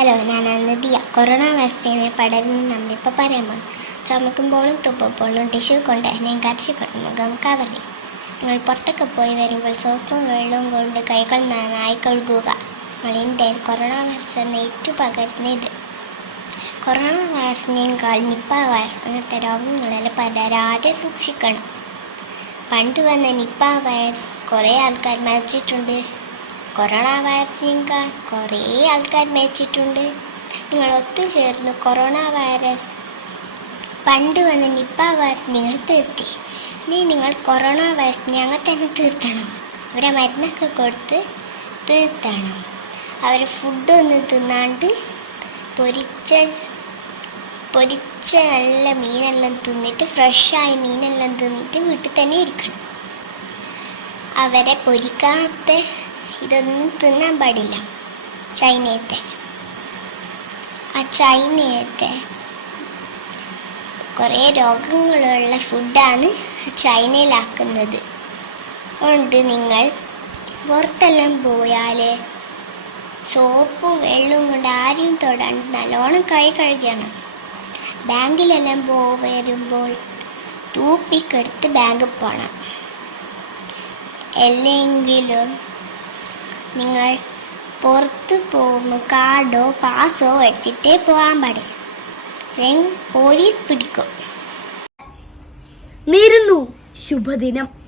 Hello ഞാൻ അന്നദിയ corona വാക്സിനെ പടരുന്ന നമ്മളിപ്പോൾ പറയാമോ ചുമക്കുമ്പോഴും തുപ്പുമ്പോഴും ടിഷ്യൂ കൊണ്ട് ഞാൻ കരച്ചിക്കൊണ്ട് കൊണ്ട് മുഖം കവറി. നിങ്ങൾ പുറത്തൊക്കെ പോയി വരുമ്പോൾ സോപ്പും വെള്ളവും കൊണ്ട് കൈകൾ നന്നായി കഴുകുക. നമ്മളിന്റെ കൊറോണ വൈറസ് പകരുന്ന പകരുന്നത് കൊറോണ വൈറസിനേക്കാൾ നിപ്പ വൈറസ് അങ്ങനത്തെ രോഗങ്ങളെല്ലാം പടരാതെ സൂക്ഷിക്കണം. പണ്ട് വന്ന നിപ്പ വൈറസ് കുറേ ആൾക്കാർ മരിച്ചിട്ടുണ്ട്. കൊറോണ വൈറസിനേക്കാൾ കുറേ ആൾക്കാർ മരിച്ചിട്ടുണ്ട്. നിങ്ങൾ ഒത്തുചേർന്ന് കൊറോണ വൈറസ് പണ്ട് വന്ന നിപ്പ വൈറസ് നിങ്ങൾ തീർത്തി. ഇനി നിങ്ങൾ കൊറോണ വൈറസ് ഞങ്ങൾ തന്നെ തീർത്തണം. അവരെ മരുന്നൊക്കെ കൊടുത്ത് തീർത്തണം. അവർ ഫുഡൊന്നും തിന്നാണ്ട് പൊരിച്ച പൊരിച്ച നല്ല മീനെല്ലാം തിന്നിട്ട് ഫ്രഷായ മീനെല്ലാം തിന്നിട്ട് വീട്ടിൽ തന്നെ ഇരിക്കണം. അവരെ പൊരിക്കാത്ത ഇതൊന്നും തിന്നാൻ പാടില്ല. ചൈനയത്തെ. ആ ചൈനയത്തെ കുറേ രോഗങ്ങളുള്ള ഫുഡാണ് ചൈനയിലാക്കുന്നത്. അതുകൊണ്ട് നിങ്ങൾ. പുറത്തെല്ലാം പോയാൽ സോപ്പും വെള്ളവും കൊണ്ട് ആരെയും തൊടാണ്ട് നല്ലോണം കൈ കഴുകണം. ബാങ്കിലെല്ലാം പോ വരുമ്പോൾ തൂപ്പിക്കെടുത്ത് ബാങ്കിൽ പോകണം അല്ലെങ്കിലും നിങ്ങൾ പുറത്തു പോകുമ്പോൾ കാർഡോ പാസോ എടുത്തിട്ടേ പോകാൻ പാടില്ല. പോലീസ് പിടിക്കും. നേരുന്നു. ശുഭദിനം.